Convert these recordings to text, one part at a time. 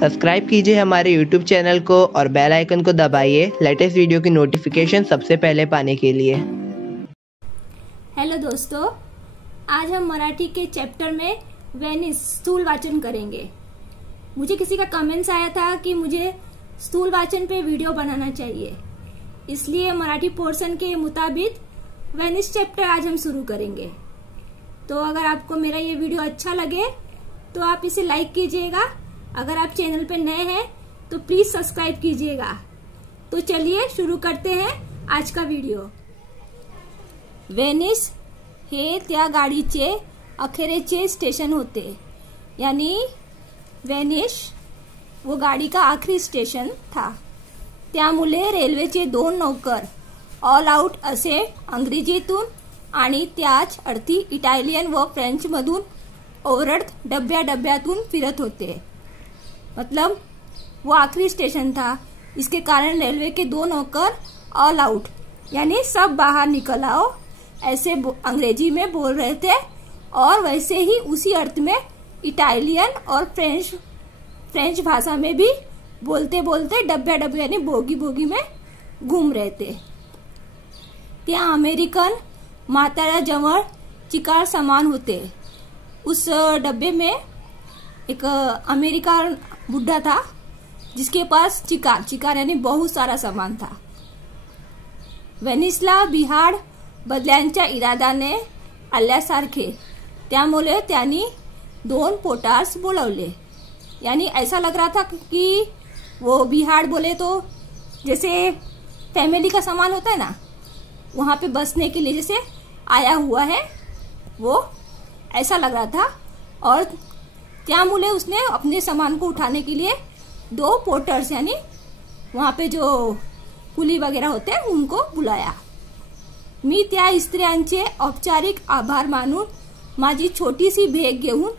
Subscribe कीजिए हमारे YouTube channel को और बेल आइकन को दबाइए लेटेस्ट वीडियो की नोटिफिकेशन सबसे पहले पाने के लिए। हेलो दोस्तों, आज हम मराठी के चैप्टर में वेनिस स्थूल वाचन करेंगे। मुझे किसी का कमेंट्स आया था कि मुझे स्थूल वाचन पे वीडियो बनाना चाहिए, इसलिए मराठी पोर्शन के मुताबिक वेनिस चैप्टर आज हम शुरू करेंगे। तो अगर आपको मेरा ये वीडियो अच्छा लगे तो आप इसे लाइक कीजिएगा। अगर आप चैनल पे नए हैं तो प्लीज सब्सक्राइब कीजिएगा। तो चलिए शुरू करते हैं आज का वीडियो। वेनिस हे त्या गाडीचे अखेरेचे स्टेशन होते, यानी वेनिस वो गाडी का आखरी स्टेशन था। त्यामुळे रेल्वेचे 2 नौकर ऑल आउट असे अंग्रेजीतून आणि त्याच अर्थी इटालियन व फ्रेंच मधून ओरडत डब्यातून फिरत होते। मतलब वो आखिरी स्टेशन था, इसके कारण रेलवे के 2 नौकर ऑल आउट यानी सब बाहर निकल आओ ऐसे अंग्रेजी में बोल रहे थे, और वैसे ही उसी अर्थ में इटालियन और फ्रेंच भाषा में भी बोलते बोलते डब्या यानी बोगी में घूम रहे थे। त्या अमेरिकन म्हाताऱ्याजवळ चिकार सामान होते। उस डब्बे में एक अमेरिकन बुढ़ा था जिसके पास चिकार यानी बहुत सारा सामान था। वेनिसला बिहाड बदल्यांच्या इराद्याने आल्यासारखे, त्यामुळे त्यांनी 2 पोर्टर्स बोलवले। यानी ऐसा लग रहा था कि वो बिहाड़ बोले तो जैसे फैमिली का सामान होता है ना, वहां पे बसने के लिए जैसे आया हुआ है, वो ऐसा लग रहा था। और त्यामुळे उसने अपने सामान को उठाने के लिए 2 पोर्टर्स यानी वहां पे जो कुली वगैरह होते हैं उनको बुलाया। मी त्या स्त्रियांचे औपचारिक आभार मानून माझी छोटी सी बैग घेऊन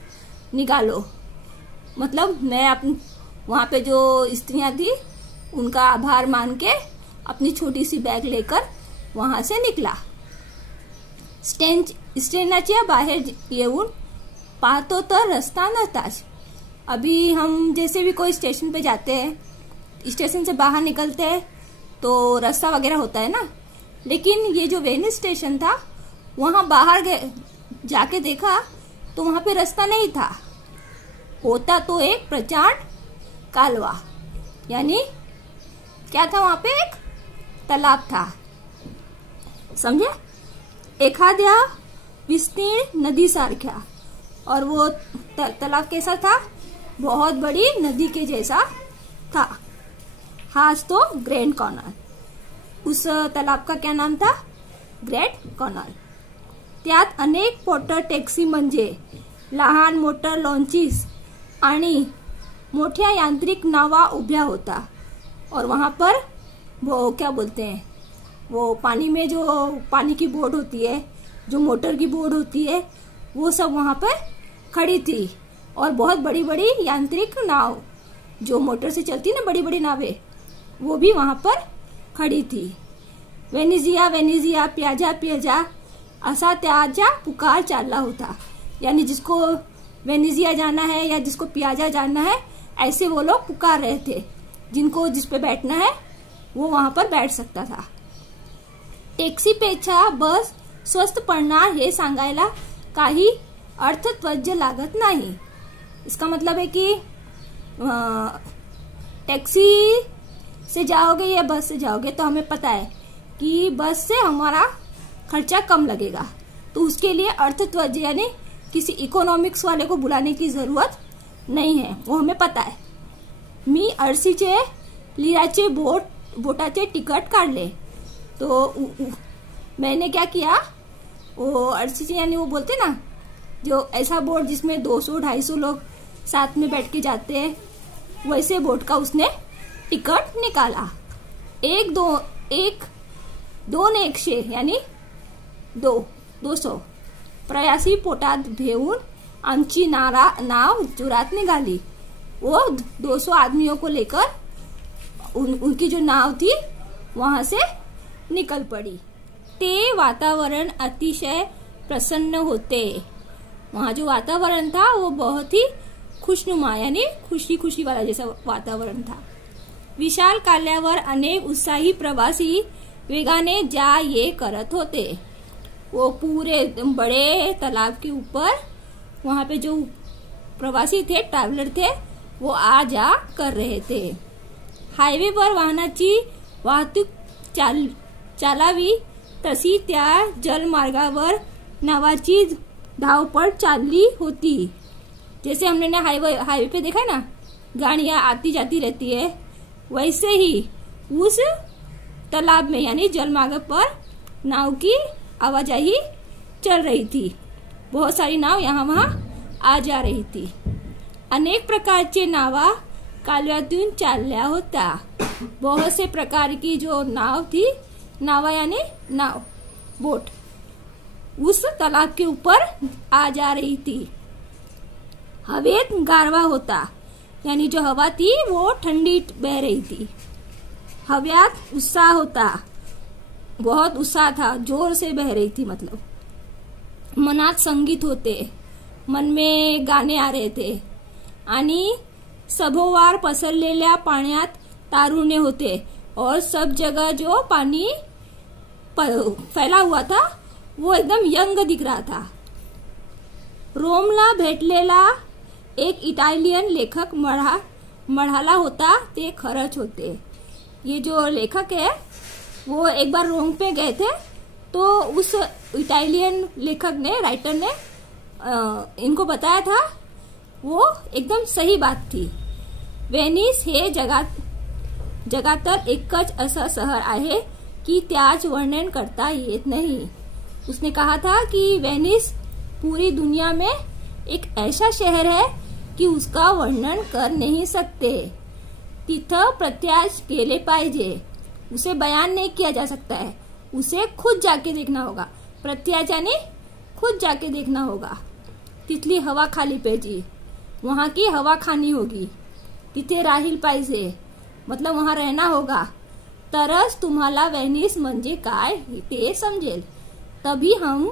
निघालो। मतलब मैं वहां पे जो स्त्रियां थी उनका आभार मान के अपनी छोटी सी बैग लेकर वहां से निकला। स्टेशनच्या बाहेर येऊन पाहतो तर रास्ता नव्हताच। अभी हम जैसे भी कोई स्टेशन पे जाते हैं, स्टेशन से बाहर निकलते हैं तो रास्ता वगैरह होता है ना, लेकिन ये जो वेनिस स्टेशन था वहां बाहर जाके देखा तो वहां पे रास्ता नहीं था। होता तो एक प्रचंड कालवा, यानी क्या था वहां पे, एक तालाब था। समझे, एखाद्या विस्तीर्ण नदी सारख्या। और वो तालाब कैसा था, बहुत बड़ी नदी के जैसा था। हाज तो ग्रैंड कॉनल, उस तालाब का क्या नाम था, ग्रैंड कॉनल। त्यात अनेक मोटर टॅक्सी म्हणजे लहान मोटर लॉन्चेस आणि मोठ्या यांत्रिक नावा उभ्या होता। और वहां पर वो क्या बोलते हैं, वो पानी में जो पानी की बोट होती है, जो मोटर की बोट होती है, वो सब वहां पर खड़ी थी। और बहुत बड़ी बड़ी यांत्रिक नाव जो मोटर से चलती ना, बड़ी बड़ी नावें, वो भी वहां पर खड़ी थी। वेनिजिया प्याजा असा त्याचा पुकार चालला होता। यानी जिसको वेनिजिया जाना है या जिसको पियाजा जाना है, ऐसे वो लोग पुकार रहे थे। जिस पे बैठना है वो वहां पर बैठ सकता था। टॅक्सीपेक्षा बस स्वस्त पडणार हे सांगायला काही अर्थत्वज्य लागत नाही। इसका मतलब है कि टैक्सी से जाओगे या बस से जाओगे तो हमें पता है कि बस से हमारा खर्चा कम लगेगा, तो उसके लिए अर्थत्वज्य यानी किसी इकोनॉमिक्स वाले को बुलाने की जरूरत नहीं है, वो हमें पता है। मी 80 लिराचे बोटाचे तिकट काढले। तो मैंने क्या किया, वो 80 यानी वो बोलते ना, जो ऐसा बोट जिसमें 200-250 लोग साथ में बैठ के जाते हैं, वैसे बोट का उसने टिकट निकाला। 1-2-100 यानी 200 प्रयासी पोटात घेऊन आमची नाव जुरात निकाली। वो 200 आदमियों को लेकर उनकी जो नाव थी वहां से निकल पड़ी। ते वातावरण अतिशय प्रसन्न होते। वहां जो वातावरण था वो बहुत ही खुशनुमा यानी खुशी खुशी वाला जैसा वातावरण था। विशाल काल्यावर अनेक उत्साही प्रवासी वेगाने जा ये करत होते। वो पूरे बड़े तालाब के ऊपर वहां पे जो प्रवासी थे, ट्रैवलर थे, वो आ जा कर रहे थे। हायवेवर वाहनाची वाहतूक चालावी तशी त्या जलमार्गावर नावाची धावपळ चालली होती। जैसे हमने ना हाईवे पे देखा है ना, गाड़ियां आती जाती रहती है, वैसे ही उस तालाब में यानी जलमार्ग पर नाव की आवाजाही चल रही थी। बहुत सारी नाव यहाँ वहां आ जा रही थी। अनेक प्रकारचे नावा कालव्यातून चालल्या होत्या। बहुत से प्रकार की जो नाव थी, नावा यानी नाव, बोट, उस तालाब के ऊपर आ जा रही थी। हवेत गारवा होता, यानी जो हवा थी वो ठंडी बह रही थी। हव्यात उत्साह होता, बहुत उत्साह था, जोर से बह रही थी मतलब। मनात संगीत होते, मन में गाणे आ रहे थे। आणि सभोवार पसरलेल्या पाण्यात तारुण्य होते और सब जगह जो पानी फैला हुआ था वो एकदम यंग दिख रहा था। रोमला भेटलेला एक इटालियन लेखक मढाला होता ते खरंच होते। ये जो लेखक है वो एक बार रोम पे गए थे, तो उस इटालियन लेखक ने, राइटर ने इनको बताया था, वो एकदम सही बात थी। वेनिस हे जगातर एकच असं शहर आहे की त्याच वर्णन करता येत नहीं। उसने कहा था कि वेनिस पूरी दुनिया में एक ऐसा शहर है कि उसका वर्णन कर नहीं सकते। तिथं प्रत्याश गेले पाहिजे, उसे बयान नहीं किया जा सकता है, उसे खुद जाके देखना होगा। प्रत्याश यानी खुद जाके देखना होगा। तिथली हवा खाली पाहिजे, वहां की हवा खानी होगी। तिथे राहील पाहिजे, मतलब वहां रहना होगा। तरच तुम्हाला वेनिस म्हणजे काय ते समजेल, तभी हम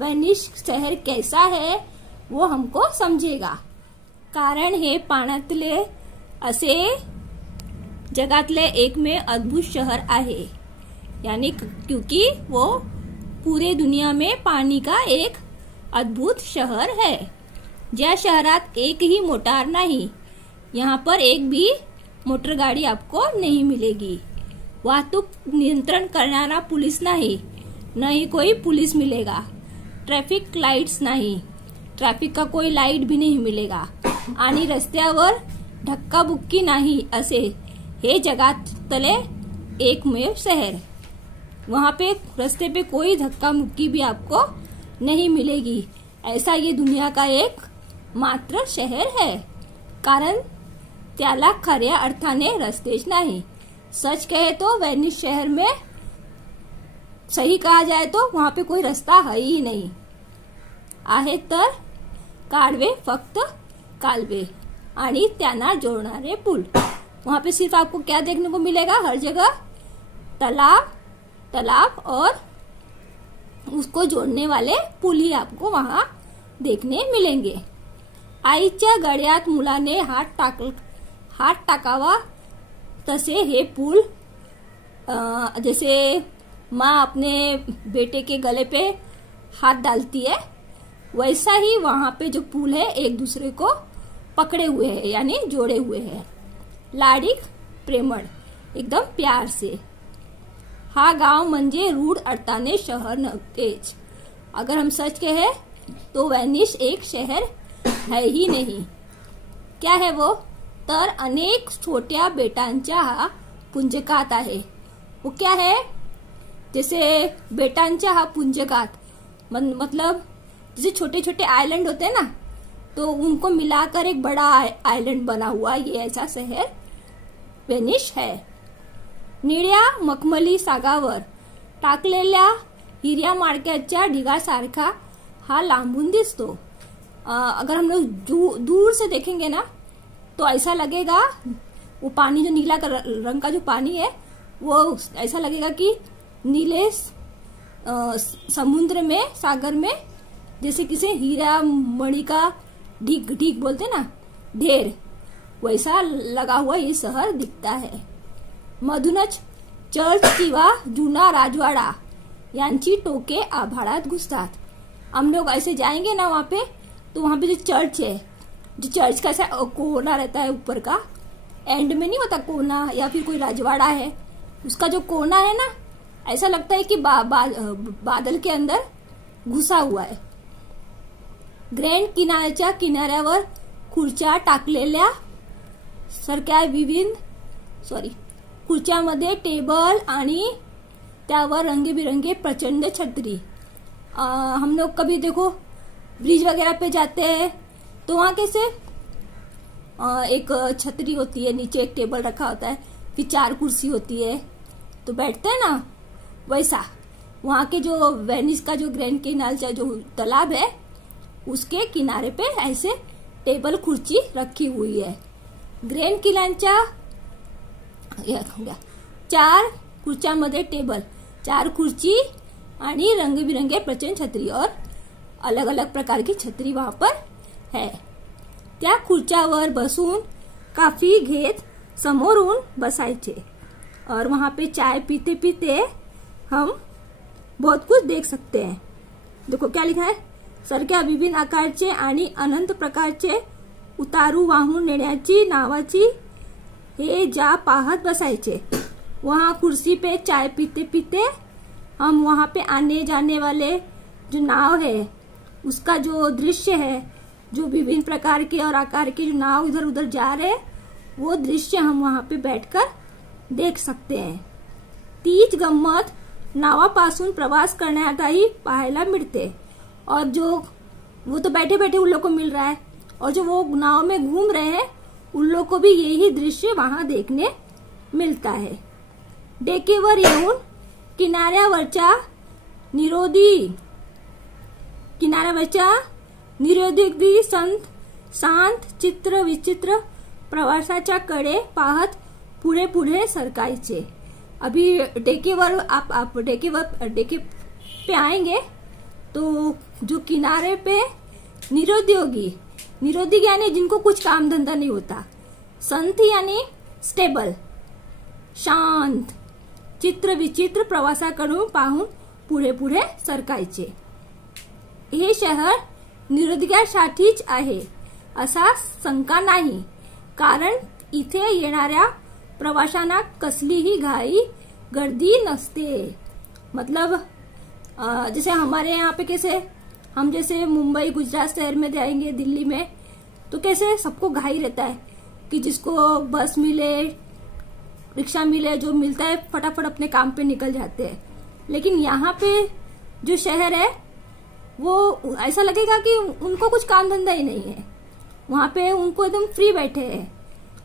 वेनिस शहर कैसा है वो हमको समझेगा। कारण हे पाण्यातले असे जगातले एक में अद्भुत शहर आहे, यानी क्योंकि वो पूरे दुनिया में पानी का एक अद्भुत शहर है। ज्या शहरात एक ही मोटार नहीं, यहाँ पर एक भी मोटर गाड़ी आपको नहीं मिलेगी। वाहतूक नियंत्रण करणारा पुलिस नहीं, न ही कोई पुलिस मिलेगा। ट्रॅफिक लाईट्स नाही, ट्रॅफिक का कोई लाईट भी नहीं मिलेगा। आणि रस्त्यावर धक्काबुक्की नाही, असे हे जगातले एकमेव शहर। वहां पे रास्ते पे कोई धक्का मुक्की भी आपको नहीं मिलेगी। ऐसा ये दुनिया का एक मात्र शहर है। कारण त्याला खऱ्या अर्थाने रस्तेच नाही। सच कहे तो वेनिस शहर में, सही कहा जाए तो वहां पे कोई रास्ता है ही नहीं। आहे तर कालवे, फक्त कालवे आणि त्यांना जोड़णारे पुल। वहां पे सिर्फ आपको क्या देखने को मिलेगा, हर जगह तालाब और उसको जोड़ने वाले पुल ही आपको वहां देखने मिलेंगे। आईच्या गळ्यात मुलाने हात टाकावा तसे हे पुल, जैसे माँ अपने बेटे के गले पे हाथ डालती है, वैसा ही वहां पे जो पुल है एक दूसरे को पकड़े हुए है, यानी जोड़े हुए है। लाडिक प्रेमळ, एकदम प्यार से। हा गांव म्हणजे रूढ अर्थाने शहर नव्हतेच। अगर हम सच कहे तो वेनिस एक शहर है ही नहीं। क्या है वो, तर अनेक छोट्या बेटांच्या हा पुंजकात आहे। वो क्या है, जैसे बेटांच्या हा पुंजकात, मतलब जैसे छोटे छोटे आइलैंड होते हैं ना, तो उनको मिलाकर एक बड़ा आइलैंड बना हुआ ये ऐसा शहर वेनिस है। निळ्या मखमली सागावर टाकलेल्या हिऱ्या माणक्याच्या ढिगासारखा हा लांबून दिसतो। अगर हम लोग दूर से देखेंगे ना तो ऐसा लगेगा, वो पानी जो नीला रंग का जो पानी है वो ऐसा लगेगा कि नीले समुद्र में, सागर में जैसे किसी हीरा मणि का ढीक बोलते ना, ढेर वैसा लगा हुआ ये शहर दिखता है. मधूनच चर्च किंवा जुना राजवाडा यांची टोके आभाळात घुसतात. हम लोग ऐसे जाएंगे ना वहां पे, तो वहां पे जो चर्च है, जो चर्च का ऐसा कोना रहता है ऊपर का, एंड में नहीं होता कोना, या फिर कोई राजवाड़ा है, उसका जो कोना है ना, ऐसा लगता है कि बादल के अंदर घुसा हुआ है. ग्रँड किनाऱ्याच्या किनाऱ्यावर खुर्च्या टाकलेल्या सारख्या खुर्च्यामध्ये टेबल आणि त्यावर रंगीबिरंगे प्रचंड छतरी. हम लोग कभी देखो ब्रिज वगैरह पे जाते हैं तो वहां कैसे एक छतरी होती है, नीचे एक टेबल रखा होता है, फिर 4 कुर्सी होती है, तो बैठते हैं ना, वैसा वहां के जो वेनिस का जो ग्रैंड कैनाल जो तालाब है उसके किनारे पे ऐसे टेबल खुर्ची रखी हुई है. ग्रँड किल्ल्यांच्या 4 खुर्च्यामध्ये टेबल, 4 खुर्ची आणि रंगबिरंगे प्रचंड छतरी और अलग अलग प्रकार की छतरी वहां पर है. त्या खुर्च्यावर बसून काफी घेत समोरून बसायचे और वहां पे चाय पीते पीते हम बहुत कुछ देख सकते हैं. देखो क्या लिखा है, सारख्या विभिन्न आकारचे आणि अनंत प्रकारचे उतारू वाहून नेण्याची नावाची हे जा पाहत बसायचे. वहां कुर्सी पे चाय पीते पीते हम वहां पे आने जाने वाले जो नाव है उसका जो दृश्य है, जो विभिन्न प्रकार के और आकार के जो नाव इधर उधर जा रहे, वो दृश्य हम वहां पे बैठकर देख सकते हैं. तीच गंमत नावापासून प्रवास करण्यातही पाहायला मिळते. और जो वो तो बैठे बैठे उन लोग को मिल रहा है, और जो वो नाव में घूम रहे हैं उन लोग को भी यही दृश्य वहां देखने मिलता है. डेकेवर येऊन किनाऱ्यावरच्या निरोधी शांत चित्र विचित्र प्रवासाच्या कडे पाहत पुढे पुढे सरकायचे. अभी डेकेवर आप डेके पे आएंगे तो जो किनारे पे निरोधी यानी जिनको कुछ काम धंधा नहीं होता, संत यानी स्टेबल, शांत, चित्र विचित्र प्रवासाकडून पाहून पुढे पुढे सरकायचे. हे शहर निरोधकासाठीच आहे असा शंका नाही, कारण इथे येणाऱ्या प्रवाशांना कसलीही घाई गर्दी नसते. मतलब जैसे हमारे यहाँ पे कैसे हम जैसे मुंबई गुजरात शहर में जाएंगे, दिल्ली में, तो कैसे सबको घाई रहता है कि जिसको बस मिले, रिक्शा मिले, जो मिलता है फटाफट अपने काम पे निकल जाते हैं. लेकिन यहाँ पे जो शहर है वो ऐसा लगेगा कि उनको कुछ काम धंधा ही नहीं है. वहां पे उनको एकदम फ्री बैठे हैं,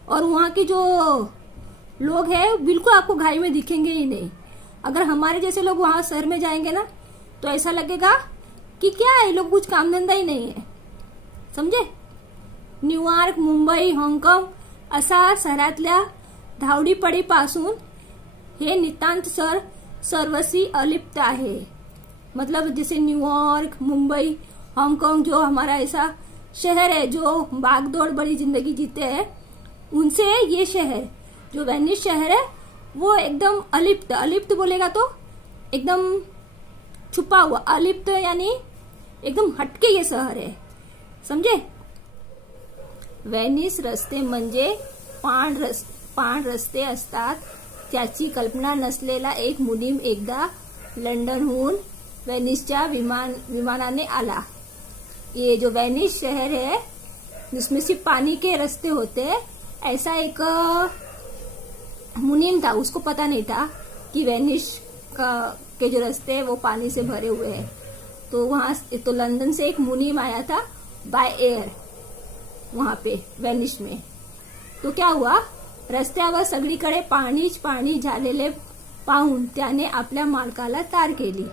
और वहां के जो लोग हैं बिल्कुल आपको घाई में दिखेंगे ही नहीं. अगर हमारे जैसे लोग वहां शहर में जाएंगे ना तो ऐसा लगेगा कि क्या है, लोग कुछ काम धंधा ही नहीं है. समझे. न्यूयॉर्क, मुंबई, हाँगकाँग असा शहरातल्या धावडीपडीपासून हे नितांत सर्वस्वी अलिप्त आहे. मतलब जैसे न्यूयॉर्क, मुंबई, हांगकांग जो हमारा ऐसा शहर है जो भागदौड़ बड़ी जिंदगी जीते हैं, उनसे ये शहर जो वेनिस शहर है वो एकदम अलिप्त. अलिप्त बोलेगा तो एकदम छुपा हुआ, अलिप्त यानी एकदम हटके ये शहर है. समझे. वेनिस रस्ते म्हणजे पाण रस्ते असतात. त्याची कल्पना नसलेला एक मुनीम एकदा लंडनहून वेनिसच्या विमानाने आला. ये जो वेनिस शहर है जिसमें सिर्फ पानी के रास्ते होते, ऐसा एक मुनीम था. उसको पता नहीं था कि वेनिस के जो रास्ते हैं वो पानी से भरे हुए हैं. तो वहां तो लंदन से एक मुनीम आया था बाय एयर वहां पे वेनिस में. तो क्या हुआ, रस्त्यावर सगळीकडे पाणीच पाणी झालेले पाहून त्याने आपल्या मालकाला तार केली.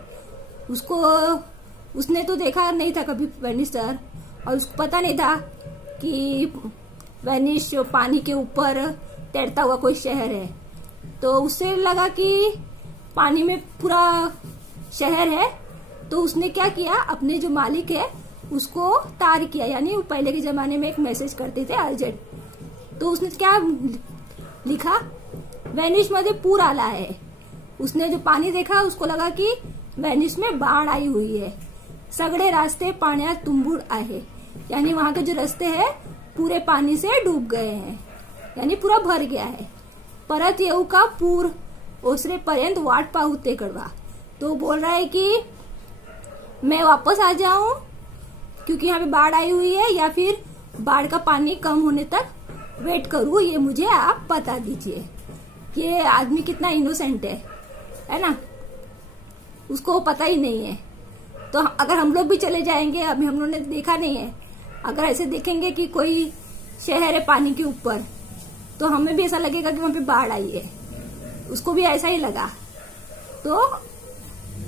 उसने तो देखा नहीं था कभी वेनिस शहर, और उसको पता नहीं था कि वेनिस पानी के ऊपर तैरता हुआ कोई शहर है. तो उससे लगा कि पानी में पूरा शहर है. तो उसने क्या किया, अपने जो मालिक है उसको तार किया, यानी पहले के जमाने में एक मैसेज करते थे अर्जेंट। तो उसने क्या लिखा, वेनिस मध्ये पूर आला है। उसने जो पानी देखा उसको लगा कि वेनिस में बाढ़ आई हुई है। सगळे रास्ते पाण्यात तुंबून आहे, यानी वहां के जो रास्ते हैं पूरे पानी से डूब गए हैं, यानी पूरा भर गया है। परत येऊ का पूर ओसरे पर्यंत वाट पाहू ते कड़वा। तो बोल रहा है कि मैं वापस आ जाऊं क्योंकि यहाँ पे बाढ़ आई हुई है, या फिर बाढ़ का पानी कम होने तक वेट करूं, ये मुझे आप बता दीजिए। ये आदमी कितना इनोसेंट है ना, उसको पता ही नहीं है। तो अगर हम लोग भी चले जाएंगे, अभी हम लोगों ने देखा नहीं है, अगर ऐसे देखेंगे कि कोई शहर है पानी के ऊपर, तो हमें भी ऐसा लगेगा कि वहां पे बाढ़ आई है। उसको भी ऐसा ही लगा, तो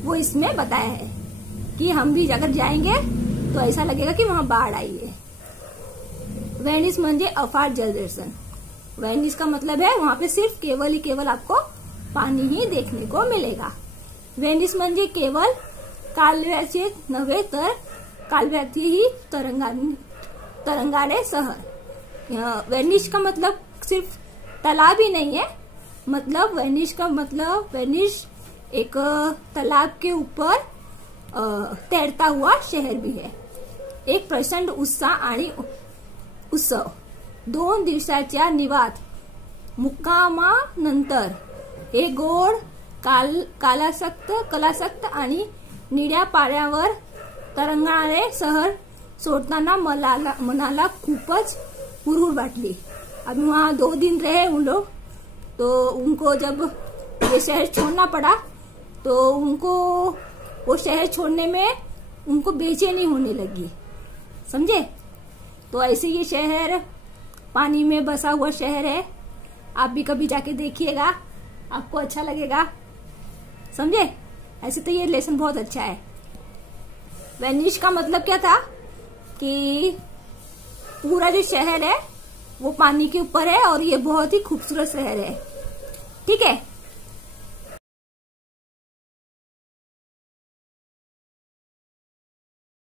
वो इसमें बताया है कि हम भी अगर जाएंगे तो ऐसा लगेगा कि वहां बाढ़ आई है। वेनिस म्हणजे अफाट जलदर्शन। वेनिस का मतलब है वहां पे सिर्फ केवल ही केवल आपको पानी ही देखने को मिलेगा। वेनिस म्हणजे केवल कालव्याचे नव्हे तर कालव्यातही तरंगाने शहर। वेनिस का मतलब सिर्फ तालाब ही नहीं है, मतलब वेनिस का मतलब वेनिस एक तालाब के ऊपर तैरता हुआ शहर भी है। एक प्रचंड उत्साह आणि उत्सव। 2 दिवसाच्या निवांत मुक्कामानंतर हे गोड कलासक्त आणि निळ्या पाण्यावर तरंगणारे शहर सोडताना मनाला खूपच हुरहुर वाटली। अभी वहाँ 2 दिन रहे उन लोग, तो उनको जब ये शहर छोड़ना पड़ा तो उनको वो शहर छोड़ने में उनको बेचैनी होने लगी, समझे। तो ऐसे ये शहर पानी में बसा हुआ शहर है, आप भी कभी जाके देखिएगा, आपको अच्छा लगेगा, समझे। ऐसे तो ये लेसन बहुत अच्छा है। वेनिस का मतलब क्या था कि पूरा जो शहर है वो पानी के ऊपर है और ये बहुत ही खूबसूरत शहर है, ठीक है।